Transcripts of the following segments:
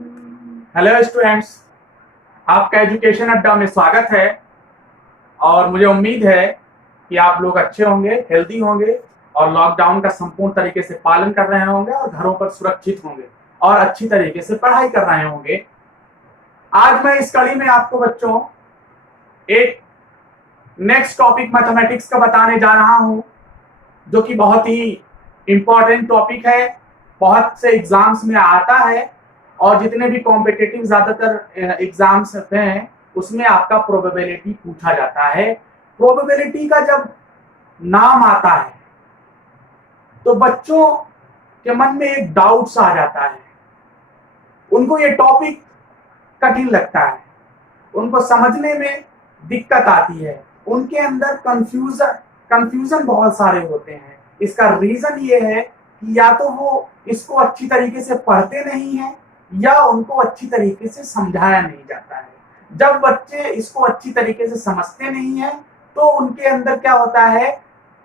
Hello students, आपका education अड्डा में स्वागत है। और मुझे उम्मीद है कि आप लोग अच्छे होंगे, हेल्दी होंगे और लॉकडाउन का संपूर्ण तरीके से पालन कर रहे होंगे और घरों पर सुरक्षित होंगे और अच्छी तरीके से पढ़ाई कर रहे होंगे। आज मैं इस कड़ी में आपको बच्चों एक नेक्स्ट टॉपिक मैथमेटिक्स का बताने जा रहा हूं, जो कि बहुत ही इंपॉर्टेंट टॉपिक है, बहुत से एग्जाम्स में आता है और जितने भी कॉम्पिटिटिव ज्यादातर एग्जाम्स हैं उसमें आपका प्रोबेबिलिटी पूछा जाता है। प्रोबेबिलिटी का जब नाम आता है तो बच्चों के मन में एक डाउट्स आ जाता है, उनको ये टॉपिक कठिन लगता है, उनको समझने में दिक्कत आती है, उनके अंदर कंफ्यूजन बहुत सारे होते हैं। इसका रीजन ये है कि या तो वो इसको अच्छी तरीके से पढ़ते नहीं है या उनको अच्छी तरीके से समझाया नहीं जाता है। जब बच्चे इसको अच्छी तरीके से समझते नहीं है तो उनके अंदर क्या होता है,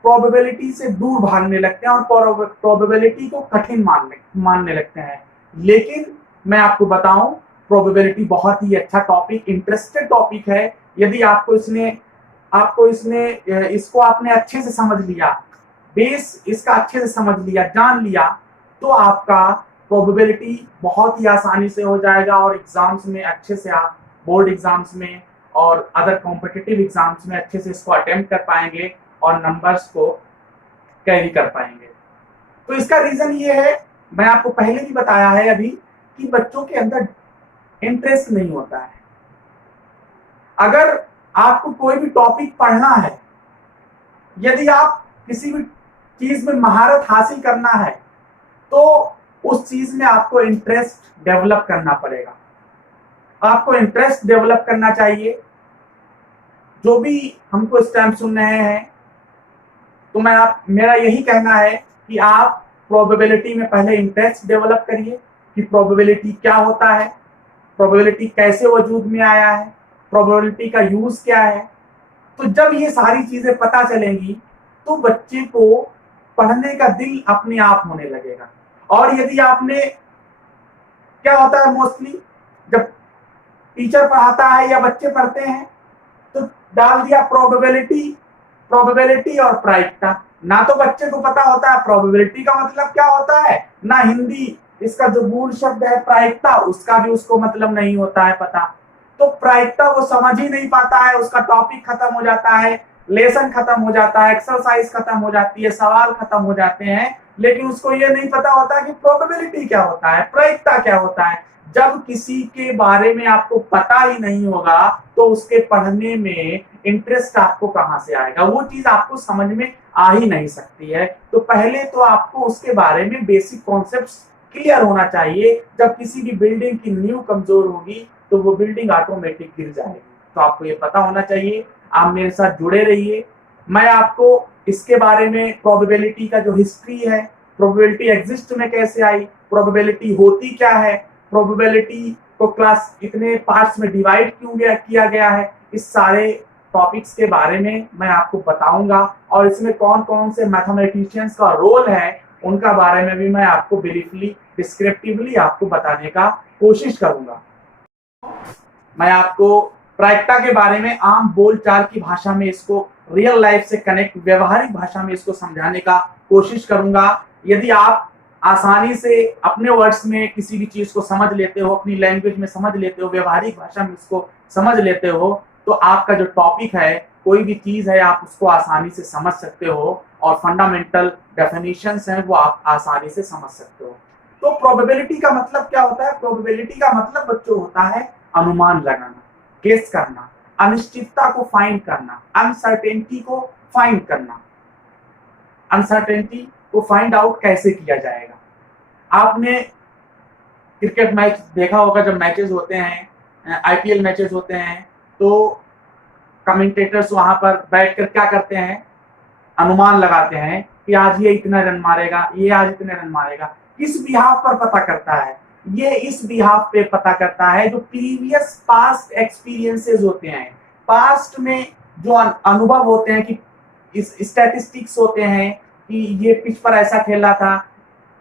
प्रोबेबिलिटी से दूर भागने लगते हैं और प्रोबेबिलिटी को कठिन मानने लगते हैं। लेकिन मैं आपको बताऊं, प्रोबेबिलिटी बहुत ही अच्छा टॉपिक, इंटरेस्टेड टॉपिक है। यदि इसको आपने अच्छे से समझ लिया, बेस इसका अच्छे से समझ लिया, जान लिया, तो आपका प्रोबेबिलिटी बहुत ही आसानी से हो जाएगा और एग्जाम्स में अच्छे से आप बोर्ड एग्जाम्स में और अदर कॉम्पिटिटिव एग्जाम्स में अच्छे से इसको अटेम्प्ट कर पाएंगे और नंबर्स को कैरी कर पाएंगे। तो इसका रीजन ये है, मैं आपको पहले भी बताया है अभी, कि बच्चों के अंदर इंटरेस्ट नहीं होता है। अगर आपको कोई भी टॉपिक पढ़ना है, यदि आप किसी भी चीज में महारत हासिल करना है तो उस चीज में आपको इंटरेस्ट डेवलप करना पड़ेगा। आपको इंटरेस्ट डेवलप करना चाहिए। जो भी हमको इस टाइम सुन रहे हैं, तो मेरा यही कहना है कि आप प्रोबेबिलिटी में पहले इंटरेस्ट डेवलप करिए कि प्रोबेबिलिटी क्या होता है, प्रोबेबिलिटी कैसे वजूद में आया है, प्रोबेबिलिटी का यूज क्या है। तो जब ये सारी चीजें पता चलेंगी तो बच्चे को पढ़ने का दिल अपने आप होने लगेगा। और यदि आपने, क्या होता है मोस्टली जब टीचर पढ़ाता है या बच्चे पढ़ते हैं तो डाल दिया प्रोबेबिलिटी और प्रायिकता। ना तो बच्चे को पता होता है प्रोबेबिलिटी का मतलब क्या होता है, ना हिंदी इसका जो मूल शब्द है प्रायिकता उसका भी उसको मतलब नहीं होता है पता। तो प्रायिकता वो समझ ही नहीं पाता है, उसका टॉपिक खत्म हो जाता है, लेसन खत्म हो जाता है, एक्सरसाइज खत्म हो जाती है, सवाल खत्म हो जाते हैं, लेकिन उसको ये नहीं पता होता कि प्रोबेबिलिटी क्या होता है, प्रायिकता क्या होता है। जब किसी के बारे में आपको पता ही नहीं होगा तो उसके पढ़ने में इंटरेस्ट आपको कहां से आएगा, वो चीज आपको समझ में आ ही नहीं सकती है। तो पहले तो आपको उसके बारे में बेसिक कॉन्सेप्ट्स क्लियर होना चाहिए। जब किसी भी बिल्डिंग की नींव कमजोर होगी तो वो बिल्डिंग ऑटोमेटिक गिर जाएगी। तो आपको ये पता होना चाहिए। आप मेरे साथ जुड़े रहिए, मैं आपको इसके बारे में, प्रोबेबिलिटी का जो हिस्ट्री है, प्रोबेबिलिटी एग्जिस्ट में कैसे आई, प्रोबेबिलिटी होती क्या है, प्रोबेबिलिटी को क्लास इतने पार्ट्स में डिवाइड किया गया है, इस सारे टॉपिक्स के बारे में मैं आपको बताऊंगा। और इसमें कौन कौन से मैथमेटिशियंस का रोल है उनका बारे में भी मैं आपको ब्रीफली डिस्क्रिप्टिवली आपको बताने का कोशिश करूंगा। मैं आपको प्रायिकता के बारे में आम बोलचाल की भाषा में, इसको रियल लाइफ से कनेक्ट, व्यवहारिक भाषा में इसको समझाने का कोशिश करूंगा। यदि आप आसानी से अपने वर्ड्स में किसी भी चीज को समझ लेते हो, अपनी लैंग्वेज में समझ लेते हो, व्यवहारिक भाषा में इसको समझ लेते हो, तो आपका जो टॉपिक है, कोई भी चीज है, आप उसको आसानी से समझ सकते हो और फंडामेंटल डेफिनेशंस हैं वो आप आसानी से समझ सकते हो। तो प्रोबेबिलिटी का मतलब क्या होता है? प्रोबेबिलिटी का मतलब बच्चों होता है अनुमान लगाना, गेस करना, अनिश्चितता को फाइंड करना, अनसर्टेनिटी को फाइंड करना। अनसर्टेनिटी को फाइंड आउट कैसे किया जाएगा? आपने क्रिकेट मैच देखा होगा, जब मैचेस होते हैं, आईपीएल मैचेस होते हैं, तो कमेंटेटर्स वहां पर बैठकर क्या करते हैं, अनुमान लगाते हैं कि आज ये इतना रन मारेगा, ये आज इतने रन मारेगा। किस बिहाफ पर पता करता है? ये इस बिहाफ पे पता करता है जो प्रीवियस पास्ट एक्सपीरियंसेस होते हैं, पास्ट में जो अनुभव होते हैं, कि इस स्टैटिस्टिक्स होते हैं कि ये पिच पर ऐसा खेला था,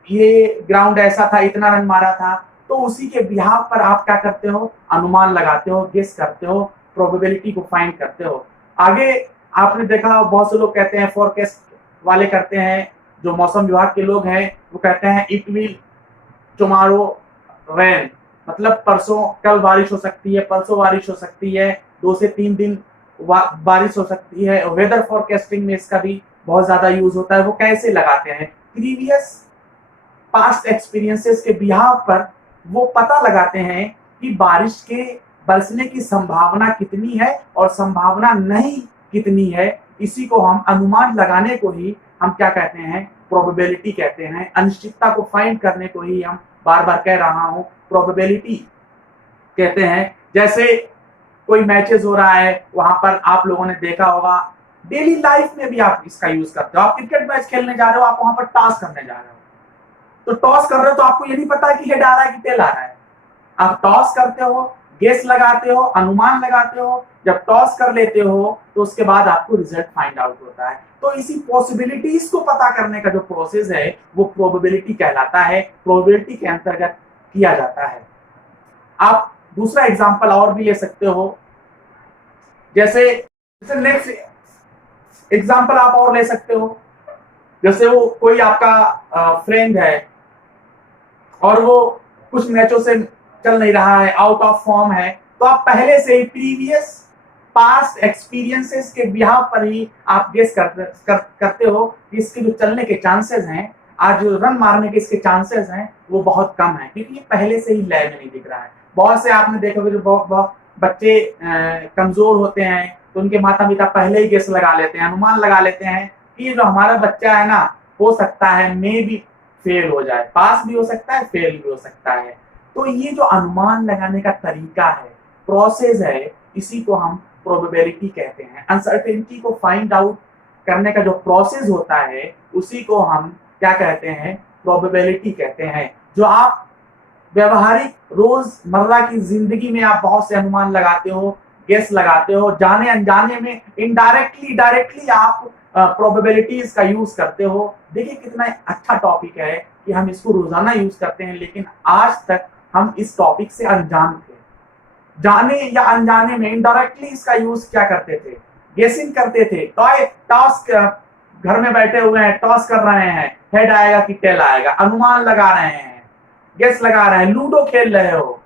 ये ग्राउंड ऐसा था, इतना रन मारा था, तो उसी के बिहाफ पर आप क्या करते हो, अनुमान लगाते हो, गेस करते हो, प्रोबेबिलिटी को फाइंड करते हो। आगे आपने देखा बहुत से लोग कहते हैं, फोरकास्ट वाले करते हैं, जो मौसम विभाग के लोग हैं वो कहते हैं इट विल टुमारो रेन, मतलब परसों कल बारिश हो सकती है, परसों बारिश हो सकती है, 2 से 3 दिन बारिश हो सकती है। वेदर फोरकास्टिंग में इसका भी बहुत ज्यादा यूज होता है। वो कैसे लगाते हैं, प्रीवियस पास्ट एक्सपीरियंसेस के बिहाफ पर वो पता लगाते हैं कि बारिश के बरसने की संभावना कितनी है और संभावना नहीं कितनी है। इसी को हम अनुमान लगाने को ही हम क्या कहते हैं, प्रोबेबिलिटी कहते हैं। अनिश्चितता को फाइंड करने को ही हम बार बार कह रहा हूं प्रोबेबिलिटी कहते हैं। जैसे कोई मैचेस हो रहा है, वहां पर आप लोगों ने देखा होगा, डेली लाइफ में भी आप इसका यूज करते हो। आप क्रिकेट मैच खेलने जा रहे हो, आप वहां पर टॉस करने जा रहे हो, तो टॉस कर रहे हो तो आपको ये नहीं पता है कि हेड आ रहा है कि टेल आ रहा है। आप टॉस करते हो, गेस लगाते हो, अनुमान लगाते हो। जब टॉस कर लेते हो तो उसके बाद आपको रिजल्ट फाइंड आउट होता है। तो इसी पॉसिबिलिटीज को पता करने का जो प्रोसेस है वो प्रोबेबिलिटी कहलाता है, प्रोबेबिलिटी के अंतर्गत किया जाता है। आप दूसरा एग्जांपल और भी ले सकते हो, जैसे नेक्स्ट एग्जांपल आप और ले सकते हो। जैसे वो कोई आपका फ्रेंड है और वो कुछ मैचों से चल नहीं रहा है, आउट ऑफ फॉर्म है, तो आप पहले से ही प्रीवियस पास्ट एक्सपीरियंसेस के बिहाफ पर ही आप गेस करते हो कि इसके जो चलने के चांसेस हैं, आज जो रन मारने के इसके चांसेस हैं वो बहुत कम है, क्योंकि ये पहले से ही लय में नहीं दिख रहा है। बहुत से आपने देखा होगा जो बहुत बच्चे कमजोर होते हैं तो उनके माता पिता पहले ही गेस लगा लेते हैं, अनुमान लगा लेते हैं कि जो हमारा बच्चा है ना, हो सकता है मे भी फेल हो जाए, पास भी हो सकता है, फेल भी हो सकता है। तो ये जो अनुमान लगाने का तरीका है, प्रोसेस है, इसी को हम प्रोबेबिलिटी कहते हैं। अनसर्टेनिटी को फाइंड आउट करने का जो प्रोसेस होता है उसी को हम क्या कहते हैं, प्रोबेबिलिटी कहते हैं। जो आप व्यवहारिक रोजमर्रा की जिंदगी में आप बहुत से अनुमान लगाते हो, गेस लगाते हो, जाने अनजाने में इनडायरेक्टली डायरेक्टली आप प्रोबेबिलिटीज का यूज करते हो। देखिए कितना अच्छा टॉपिक है कि हम इसको रोजाना यूज करते हैं, लेकिन आज तक हम इस टॉपिक से अनजान थे। जाने या अनजाने में इनडायरेक्टली इसका यूज क्या करते थे, गेसिंग करते थे। टॉस घर में बैठे हुए हैं, टॉस कर रहे हैं, हेड आएगा कि टेल आएगा, अनुमान लगा रहे हैं, गेस लगा रहे हैं, लूडो खेल रहे हो,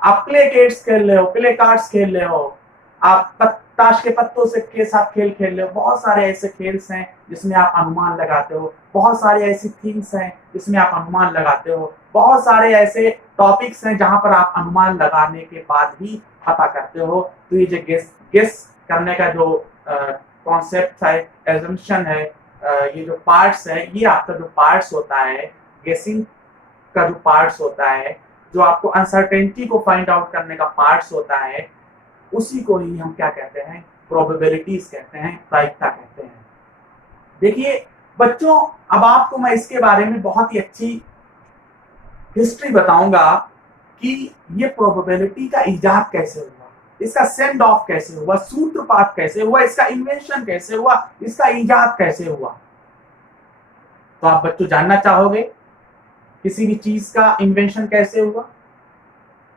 आप प्ले कार्ड्स खेल रहे हो, प्ले कार्ड्स खेल रहे हो, आप ताश के पत्तों से के साथ खेल खेल रहे हो। बहुत सारे ऐसे खेल्स हैं जिसमें आप अनुमान लगाते हो, बहुत सारे ऐसी थिंग्स हैं जिसमें आप अनुमान लगाते हो, बहुत सारे ऐसे टॉपिक्स हैं जहां पर आप अनुमान लगाने के बाद भी पता करते हो। तो ये जो गेस करने का जो कॉन्सेप्ट है, एजम्पशन है, ये जो पार्ट्स है, ये आपका जो पार्ट्स होता है, गेसिंग का जो पार्ट्स होता है, जो आपको अनसर्टेनिटी को फाइंड आउट करने का पार्ट्स होता है, उसी को ही हम क्या कहते हैं, प्रोबेबिलिटीज कहते हैं, प्रायिकता कहते हैं। देखिए बच्चों, अब आपको मैं इसके बारे में बहुत ही अच्छी हिस्ट्री बताऊंगा कि ये प्रोबेबिलिटी का इजाद कैसे हुआ, इसका सेंड ऑफ कैसे हुआ, सूत्रपात कैसे हुआ, इसका इन्वेंशन कैसे हुआ, इसका इजाद कैसे हुआ। तो आप बच्चों जानना चाहोगे किसी भी चीज का इन्वेंशन कैसे हुआ?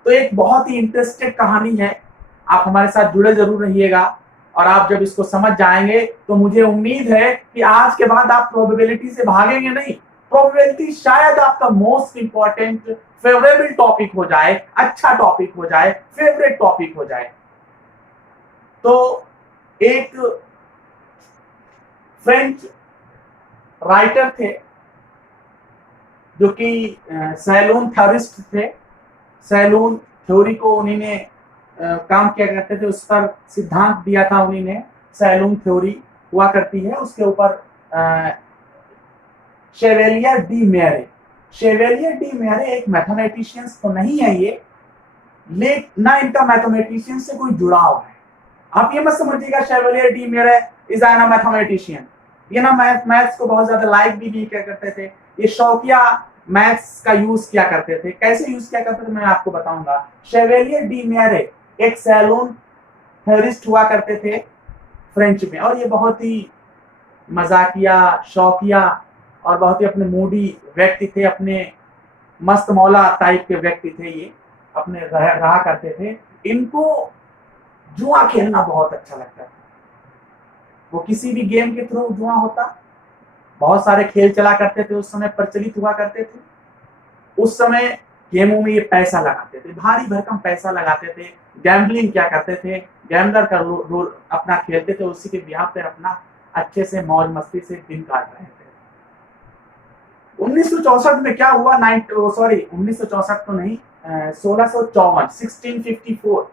तो एक बहुत ही इंटरेस्टेड कहानी है, आप हमारे साथ जुड़े जरूर रहिएगा, और आप जब इसको समझ जाएंगे तो मुझे उम्मीद है कि आज के बाद आप प्रोबेबिलिटी से भागेंगे नहीं। प्रोबेबिलिटी शायद आपका मोस्ट इंपॉर्टेंट फेवरेबल टॉपिक हो जाए, अच्छा टॉपिक हो जाए, फेवरेट टॉपिक हो जाए। तो एक फ्रेंच राइटर थे जो कि सैलून थ्योरिस्ट थे। सैलून थ्योरी को उन्हीं ने काम किया करते थे, उस पर सिद्धांत दिया था उन्हीं ने, सैलून थ्योरी हुआ करती है। उसके ऊपर शेवेलियर डी मेरे, शेवेलियर डी मेरे एक मैथमेटिशियंस तो नहीं है ये, लेकिन ना इनका मैथमेटिशियन से कोई जुड़ाव है। आप ये मत समझिएगा शेवेलियर डी मेरे इज एन मैथमेटिशियन। ये ना मैथ्स को बहुत ज्यादा लाइक भी नहीं किया करते थे, ये शौकिया मैथ्स का यूज किया करते थे। कैसे यूज किया करते थे मैं आपको बताऊंगा। शेवेलियर डी मेरे एक सैलून थ्योरिस्ट हुआ करते थे फ्रेंच में, और ये बहुत ही मजाकिया, शौकिया और बहुत ही अपने मूडी व्यक्ति थे, अपने मस्त मौला टाइप के व्यक्ति थे, ये अपने रहा करते थे। इनको जुआ खेलना बहुत अच्छा लगता था। वो किसी भी गेम के थ्रू जुआ होता, बहुत सारे खेल चला करते थे, उस समय प्रचलित हुआ करते थे। उस समय गेमों में ये पैसा लगाते थे, भारी भरकम पैसा लगाते थे। गैम्बलिंग क्या करते थे, गैम्बलर का रोल अपना खेलते थे, उसी के ब्याह पे अपना अच्छे से मौज मस्ती से दिन काट रहे थे। 1964 में क्या हुआ, 1964 तो नहीं, 1654 1654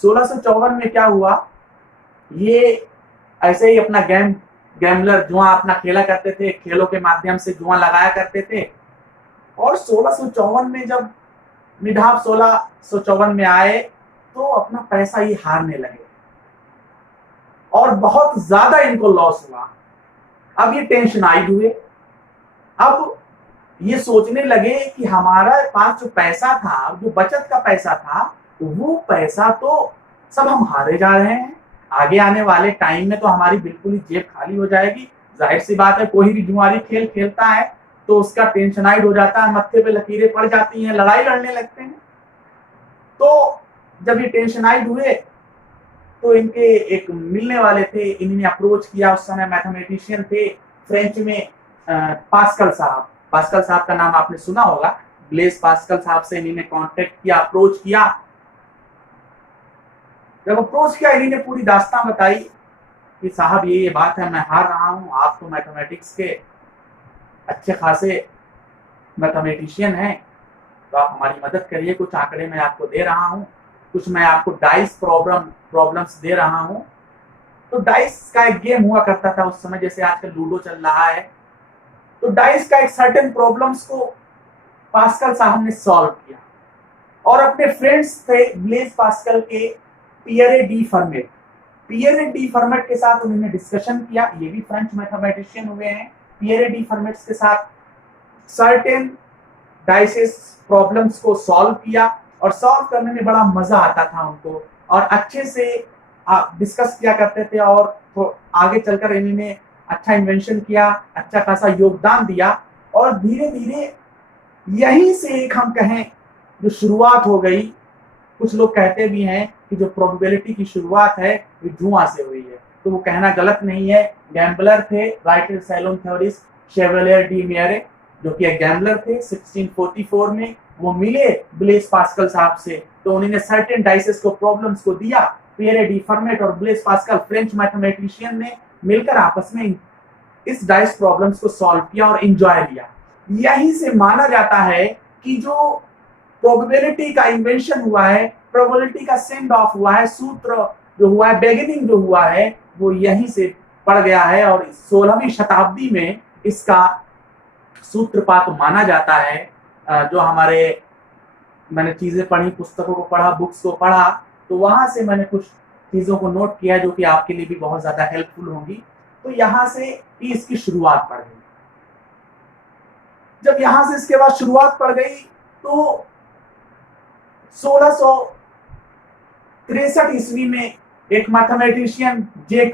1654 में क्या हुआ, ये ऐसे ही अपना गैम्बलर जुआ अपना खेला करते थे, खेलों के माध्यम से जुआ लगाया करते थे। और 1654 में जब मिढाफ 1654 में आए तो अपना पैसा ये हारने लगे और बहुत ज्यादा इनको लॉस हुआ। अब ये टेंशनाइड हुए, अब ये सोचने लगे कि हमारा पास जो पैसा था, जो बचत का पैसा था, वो पैसा तो सब हम हारे जा रहे हैं। आगे आने वाले टाइम में तो हमारी बिल्कुल ही जेब खाली हो जाएगी। जाहिर सी बात है, कोई भी जुआरी खेल खेलता है तो उसका टेंशनाइड हो जाता है, मत्थे पे लकीरें पड़ जाती हैं, लड़ाई लड़ने लगते हैं। तो जब ये टेंशनाइड हुए तो इनके एक मिलने वाले थे, इन्होंने अप्रोच किया। उस समय मैथमेटिशियन थे फ्रेंच में, पास्कल साहब का नाम आपने सुना होगा। ब्लेस पास्कल साहब से इन्होंने कांटेक्ट किया, अप्रोच किया। जब अप्रोच किया, इन्होंने पूरी दास्तान बताई कि साहब ये बात है, मैं हार रहा हूँ, आप तो मैथमेटिक्स के अच्छे खासे मैथमेटिशियन हैं, तो आप हमारी मदद करिए। कुछ आंकड़े मैं आपको दे रहा हूँ, कुछ मैं आपको डाइस प्रॉब्लम्स दे रहा हूँ। तो डाइस का एक गेम हुआ करता था उस समय, जैसे आजकल लूडो चल रहा है। तो डाइस का एक सर्टेन प्रॉब्लम्स को पास्कल साहब ने सॉल्व किया और अपने फ्रेंड्स थे ब्लेस पास्कल के पियरे डी फर्मेट के साथ उन्होंने डिस्कशन किया। ये भी फ्रेंच मैथमेटिशियन हुए हैं। पियरे डी फर्मेट के साथ सर्टेन डाइसेस प्रॉब्लम्स को सॉल्व किया और सॉल्व करने में बड़ा मजा आता था उनको, और अच्छे से डिस्कस किया करते थे। और तो आगे चलकर इन्होंने अच्छा इन्वेंशन किया, अच्छा खासा योगदान दिया, और धीरे धीरे यहीं से एक हम कहें जो शुरुआत हो गई। कुछ लोग कहते भी हैं कि जो प्रोबेबिलिटी की शुरुआत है वो जुआ से हुई है, तो वो कहना गलत नहीं है। गैम्बलर थे राइटर सैलून थ्योरिस्ट शेवलियर डी मेरे, जो कि एक गैम्बलर थे। 1644 में वो मिले ब्लेस पास्कल साहब से, तो उन्होंने सर्टेन डाइसेस को प्रॉब्लम्स को दिया। पियरे डी फर्मेट और ब्लेस पास्कल फ्रेंच मैथमेटिशियन ने मिलकर आपस में इस डाइस प्रॉब्लम्स को सॉल्व किया और एंजॉय लिया। यहीं से माना जाता है कि जो प्रोबेबिलिटी का इन्वेंशन हुआ है, प्रोबेबिलिटी का सेंड ऑफ हुआ है, सूत्र जो हुआ है, बिगिनिंग जो हुआ है, वो यहीं से पड़ गया है। और 16वीं शताब्दी में इसका सूत्रपात माना जाता है। जो हमारे मैंने चीजें पढ़ी, पुस्तकों को पढ़ा, बुक्स को पढ़ा, तो वहां से मैंने कुछ चीजों को नोट किया जो कि आपके लिए भी बहुत ज्यादा हेल्पफुल होंगी। तो यहां से ही इसकी शुरुआत पड़ गई। जब यहां से इसके बाद शुरुआत पड़ गई तो 1663 ईस्वी में एक मैथमेटिशियन जे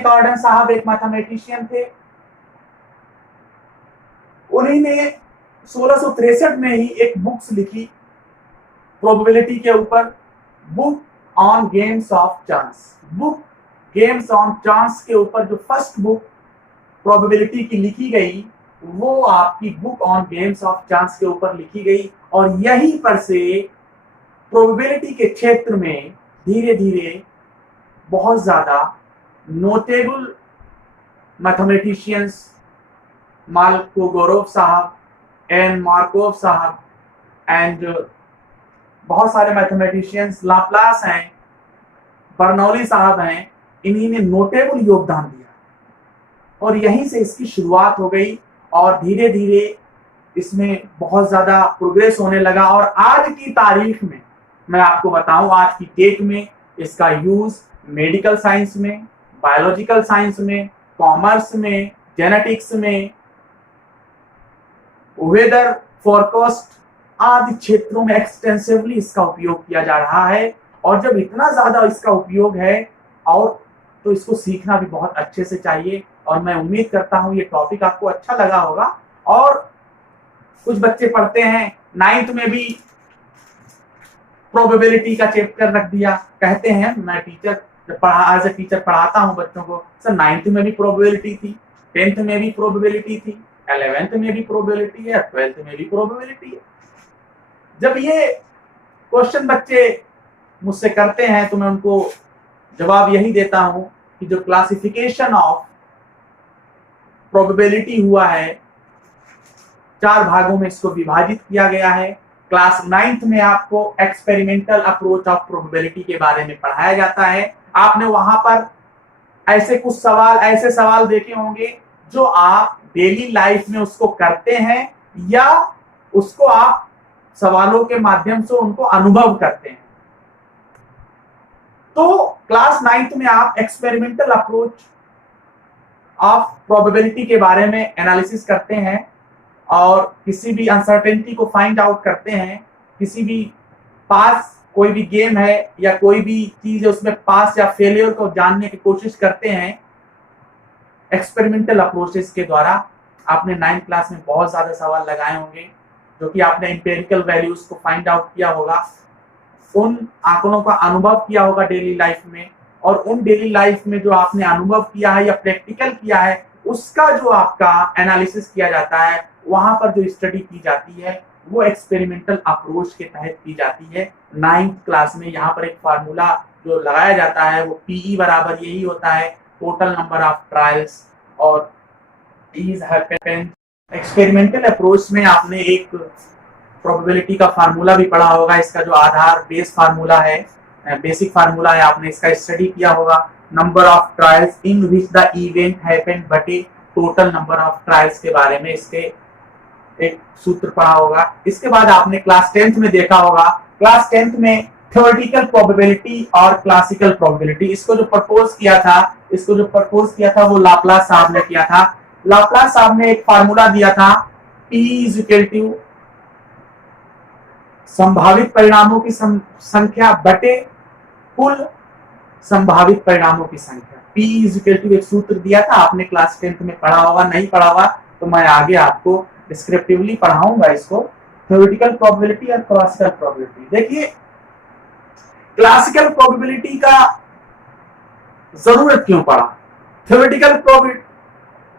कॉर्डन साहब एक मैथमेटिशियन थे। उन्होंने 1663 में ही एक बुक्स लिखी प्रोबेबिलिटी के ऊपर, book on games of chance. Book games on chance के ऊपर जो फर्स्ट बुक प्रोबेबिलिटी की लिखी गई, वो आपकी book on games of chance के ऊपर लिखी गई। और यहीं पर से प्रोबेबिलिटी के क्षेत्र में धीरे धीरे बहुत ज्यादा नोटेबल मैथमेटिशियंस, मार्कोगोरोव साहब, एन मार्कोव साहब एंड बहुत सारे मैथमेटिशियंस, लाप्लास हैं, बर्नौली साहब हैं, इन्हीं ने नोटेबल योगदान दिया और यहीं से इसकी शुरुआत हो गई। और धीरे धीरे इसमें बहुत ज्यादा प्रोग्रेस होने लगा। और आज की तारीख में मैं आपको बताऊं, आज की डेट में इसका यूज मेडिकल साइंस में, बायोलॉजिकल साइंस में, कॉमर्स में, जेनेटिक्स में, वेदर फोरकास्ट आदि क्षेत्रों में एक्सटेंसिवली इसका उपयोग किया जा रहा है। और जब इतना ज्यादा इसका उपयोग है और तो इसको सीखना भी बहुत अच्छे से चाहिए। और मैं उम्मीद करता हूं ये टॉपिक आपको अच्छा लगा होगा। और कुछ बच्चे पढ़ते हैं 9th में भी प्रोबेबिलिटी का चैप्टर रख दिया, कहते हैं मैं टीचर एज ए टीचर पढ़ाता हूं बच्चों को, सर 9th में भी प्रोबेबिलिटी थी, 10th में भी प्रोबेबिलिटी थी, 11th में भी प्रोबेबिलिटी है, 12th में भी प्रोबेबिलिटी है। जब ये क्वेश्चन बच्चे मुझसे करते हैं तो मैं उनको जवाब यही देता हूं कि जो क्लासिफिकेशन ऑफ प्रोबेबिलिटी हुआ है 4 भागों में इसको विभाजित किया गया है। क्लास 9th में आपको एक्सपेरिमेंटल अप्रोच ऑफ प्रोबेबिलिटी के बारे में पढ़ाया जाता है। आपने वहां पर ऐसे सवाल देखे होंगे जो आप डेली लाइफ में उसको करते हैं या उसको आप सवालों के माध्यम से उनको अनुभव करते हैं। तो क्लास 9th में आप एक्सपेरिमेंटल अप्रोच ऑफ प्रोबेबिलिटी के बारे में एनालिसिस करते हैं और किसी भी अनसर्टेनिटी को फाइंड आउट करते हैं। किसी भी पास कोई भी गेम है या कोई भी चीज है उसमें पास या फेलियर को जानने की कोशिश करते हैं एक्सपेरिमेंटल अप्रोचेस के द्वारा। आपने 9th क्लास में बहुत ज्यादा सवाल लगाए होंगे जो कि आपने एम्पिरिकल वैल्यूज को फाइंड आउट किया होगा, उन आंकड़ों का अनुभव किया होगा डेली लाइफ में, और उन डेली लाइफ में जो आपने अनुभव किया है या प्रैक्टिकल किया है उसका जो आपका एनालिसिस किया जाता है, वहां पर जो स्टडी की जाती है वो एक्सपेरिमेंटल अप्रोच के तहत की जाती है। 9th क्लास में यहाँ पर एक फार्मूला जो लगाया जाता है वो PE बराबर यही होता है, टोटल नंबर ऑफ ट्रायल्स और इज हैपेंड। एक्सपेरिमेंटल अप्रोच में आपने एक प्रोबेबिलिटी का फार्मूला भी पढ़ा होगा, इसका जो आधार बेसिक फार्मूला है आपने इसका स्टडी किया होगा, number of trials in which the event happened बटे टोटल नंबर ऑफ ट्रायल्स के बारे में इसके एक सूत्र पढ़ा होगा। इसके बाद आपने क्लास 10th में देखा होगा, क्लास 10th में थ्योरेटिकल प्रोबेबिलिटी और क्लासिकल प्रोबेबिलिटी, इसको जो प्रपोज किया था वो लाप्लास साहब ने किया था। लाप्लास साहब ने एक फार्मूला दिया था P इज इक्वल टू संभावित परिणामों की संख्या बटे कुल संभावित परिणामों की संख्या। P इज इक्वल टू एक सूत्र दिया था, आपने क्लास 10th में पढ़ा होगा, नहीं पढ़ा होगा तो मैं आगे आपको डिस्क्रिप्टिवली पढ़ाऊंगा इसको, थ्योरेटिकल प्रोबेबिलिटी और क्लासिकल प्रोबेबिलिटी। देखिए क्लासिकल प्रोबेबिलिटी का जरूरत क्यों पड़ा, थ्योरेटिकल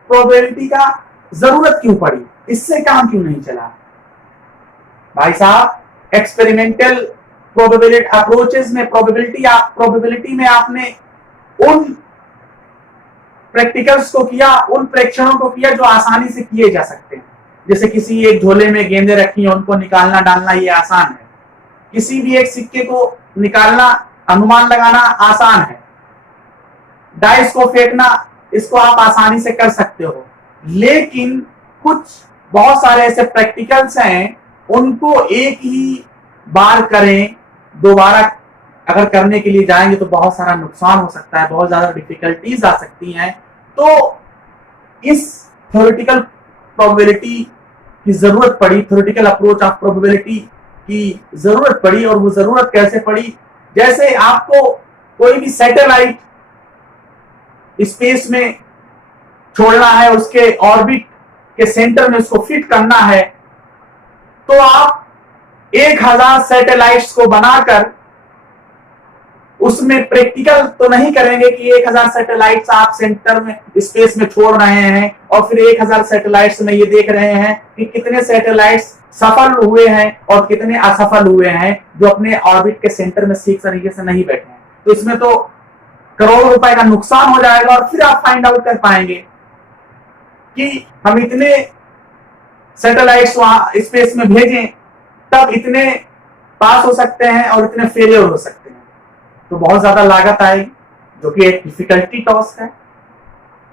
प्रोबेबिलिटी का जरूरत क्यों पड़ी, इससे काम क्यों नहीं चला। भाई साहब एक्सपेरिमेंटल प्रोबेबिलिटी अप्रोचेस में प्रोबेबिलिटी में आपने उन प्रैक्टिकल्स को किया, उन प्रेक्षणों को किया जो आसानी से किए जा सकते हैं। जैसे किसी एक झोले में गेंदें रखी हैं, उनको निकालना डालना ये आसान है। किसी भी एक सिक्के को निकालना, अनुमान लगाना आसान है। डाइस को फेंकना, इसको आप आसानी से कर सकते हो। लेकिन कुछ बहुत सारे ऐसे प्रैक्टिकल्स हैं, उनको एक ही बार करें, दोबारा अगर करने के लिए जाएंगे तो बहुत सारा नुकसान हो सकता है, बहुत ज्यादा डिफिकल्टीज आ सकती हैं। तो इस थ्योरेटिकल प्रोबेबिलिटी की जरूरत पड़ी, थ्योरेटिकल अप्रोच ऑफ प्रोबेबिलिटी की जरूरत पड़ी। और वो जरूरत कैसे पड़ी, जैसे आपको कोई भी सैटेलाइट स्पेस में छोड़ना है, उसके ऑर्बिट के सेंटर में उसको फिट करना है, तो आप 1000 सैटेलाइट्स को बनाकर उसमें प्रैक्टिकल तो नहीं करेंगे कि 1000 सैटेलाइट्स आप सेंटर में स्पेस में छोड़ रहे हैं और फिर 1000 सैटेलाइट्स में ये देख रहे हैं कि कितने सैटेलाइट्स सफल हुए हैं और कितने असफल हुए हैं जो अपने ऑर्बिट के सेंटर में ठीक तरीके से नहीं बैठे हैं। तो इसमें तो करोड़ों रुपए का नुकसान हो जाएगा और फिर आप फाइंड आउट कर पाएंगे कि हम इतने सैटेलाइट्स वहां स्पेस में भेजें तब इतने पास हो सकते हैं और इतने फेलियर हो सकते हैं। तो बहुत ज्यादा लागत आएगी, जो कि एक डिफिकल्टी टास्क है,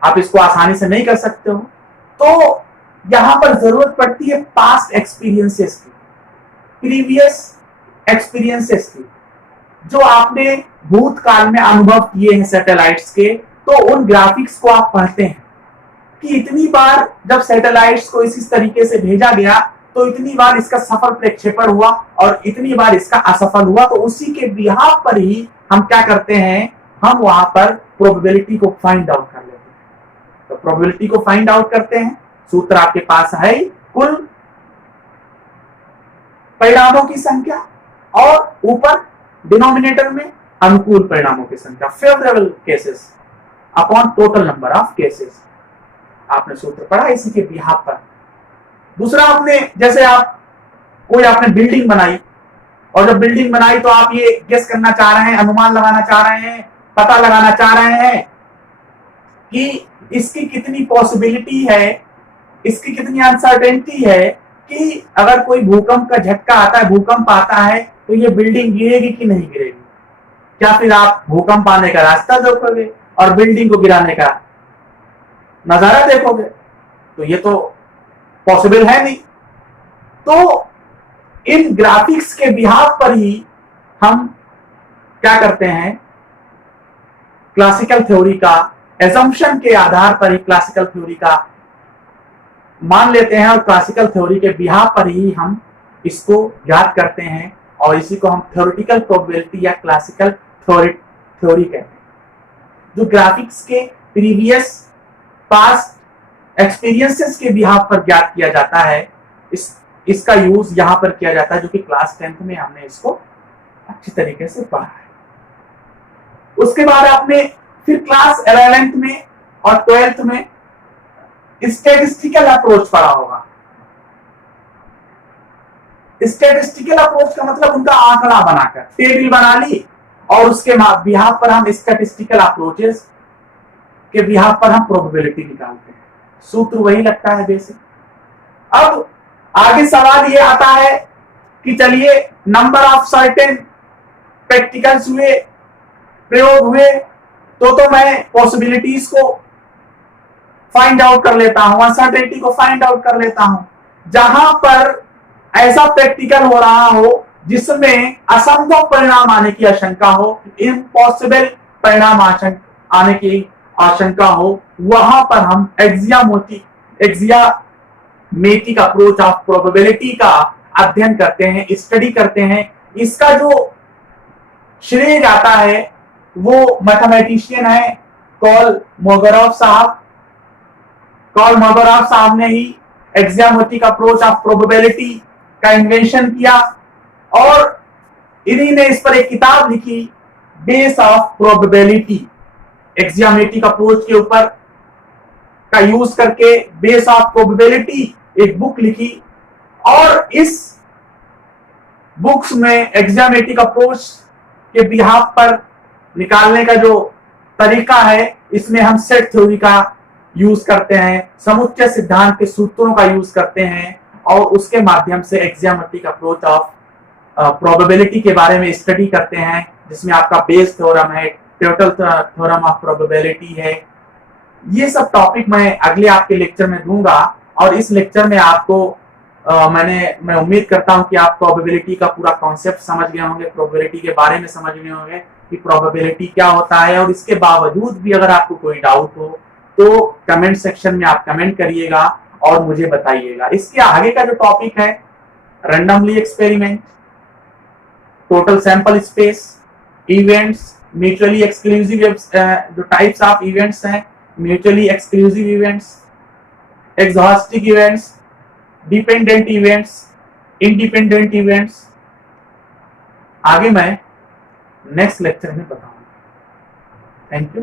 आप इसको आसानी से नहीं कर सकते हो। तो यहां पर जरूरत पड़ती है पास्ट एक्सपीरियंसेस की, प्रीवियस एक्सपीरियंसेस की, जो आपने भूतकाल में अनुभव किए हैं सैटेलाइट्स के। तो उन ग्राफिक्स को आप पढ़ते हैं कि इतनी बार जब सैटेलाइट्स को इस तरीके से भेजा गया तो इतनी बार इसका सफल प्रक्षेपण हुआ और इतनी बार इसका असफल हुआ। तो उसी के बिहाफ पर ही हम क्या करते हैं, हम वहां पर प्रोबेबिलिटी को फाइंड आउट कर लेते हैं। तो प्रोबेबिलिटी को फाइंड आउट करते हैं, सूत्र आपके पास है, कुल परिणामों की संख्या और ऊपर डिनोमिनेटर में अनुकूल परिणामों की संख्या, favourable cases upon total number of cases. आपने सूत्र पढ़ा इसी के बिहाफ पर। दूसरा, आपने जैसे आपने बिल्डिंग बनाई, और जब बिल्डिंग बनाई तो आप ये गेस करना चाह रहे हैं, अनुमान लगाना चाह रहे हैं, पता लगाना चाह रहे हैं कि इसकी कितनी पॉसिबिलिटी है, इसकी कितनी अनसर्टेनिटी है कि अगर कोई भूकंप का झटका आता है, भूकंप आता है, तो ये बिल्डिंग गिरेगी कि नहीं गिरेगी। क्या फिर आप भूकंप आने का रास्ता देखोगे और बिल्डिंग को गिराने का नजारा देखोगे? तो ये तो पॉसिबल है नहीं। तो इन ग्राफिक्स के बिहाफ पर ही हम क्या करते हैं, क्लासिकल थ्योरी का एजम्पशन के आधार पर ही क्लासिकल थ्योरी का मान लेते हैं, और क्लासिकल थ्योरी के बिहाफ पर ही हम इसको याद करते हैं, और इसी को हम थ्योरेटिकल प्रोबेबिलिटी या क्लासिकल थ्योरी कहते हैं। जो ग्राफिक्स के प्रीवियस पास्ट एक्सपीरियंसेस के बिहाफ पर ज्ञात किया जाता है, इसका यूज यहां पर किया जाता है, जो कि क्लास 10th में हमने इसको अच्छी तरीके से पढ़ा है। उसके बाद आपने फिर क्लास 11th में और 12th में स्टैटिस्टिकल अप्रोच पढ़ा होगा। स्टैटिस्टिकल अप्रोच का मतलब उनका आंकड़ा बनाकर टेबल बना ली, और उसके बिहाफ पर हम स्टैटिस्टिकल अप्रोचेस के बिहाफ पर हम प्रोबेबिलिटी निकालते हैं। सूत्र वही लगता है बेसिक। अब आगे सवाल ये आता है कि चलिए नंबर ऑफ सर्टेन प्रैक्टिकल्स हुए, प्रयोग हुए, तो मैं पॉसिबिलिटीज को फाइंड आउट कर लेता हूं, अनसर्टेनिटी को फाइंड आउट कर लेता हूं। जहां पर ऐसा प्रैक्टिकल हो रहा हो जिसमें असंभव परिणाम आने की आशंका हो, इम्पॉसिबल परिणाम आने की आशंका हो, वहां पर हम एक्सियामेटिक अप्रोच ऑफ प्रोबेबिलिटी का अध्ययन करते हैं, स्टडी करते हैं। इसका जो श्रेय जाता है वो मैथमेटिशियन है कोलमोगोरोव साहब। कोलमोगोरोव साहब ने ही एक्सियामेटिक अप्रोच ऑफ प्रोबेबिलिटी का इन्वेंशन किया, और इन्हीं ने इस पर एक किताब लिखी, बेस ऑफ प्रोबेबिलिटी। एक्सियामेटिक अप्रोच के ऊपर का यूज करके बेस ऑफ प्रोबेबिलिटी एक बुक लिखी, और इस बुक्स में एक्सियामेटिक अप्रोच के बिहाफ पर निकालने का जो तरीका है, इसमें हम सेट थ्योरी का यूज करते हैं, समुच्चय सिद्धांत के सूत्रों का यूज करते हैं, और उसके माध्यम से एक्सियामेटिक अप्रोच ऑफ प्रोबेबिलिटी के बारे में स्टडी करते हैं, जिसमें आपका बेस थ्योरम है, टोटल थ्योरम ऑफ प्रोबेबिलिटी है। ये सब टॉपिक मैं अगले आपके लेक्चर में दूंगा, और इस लेक्चर में आपको मैं उम्मीद करता हूं कि आप प्रोबेबिलिटी का पूरा कॉन्सेप्ट समझ गए होंगे, प्रोबेबिलिटी के बारे में समझ गए होंगे कि प्रोबेबिलिटी क्या होता है। और इसके बावजूद भी अगर आपको कोई डाउट हो तो कमेंट सेक्शन में आप कमेंट करिएगा और मुझे बताइएगा। इसके आगे का जो टॉपिक है, randomly experiment, total sample space, events, mutually exclusive, जो टाइप्स ऑफ इवेंट्स हैं, mutually exclusive events, exhaustive events, dependent events, independent events, आगे मैं नेक्स्ट लेक्चर में बताऊंगा। Thank you.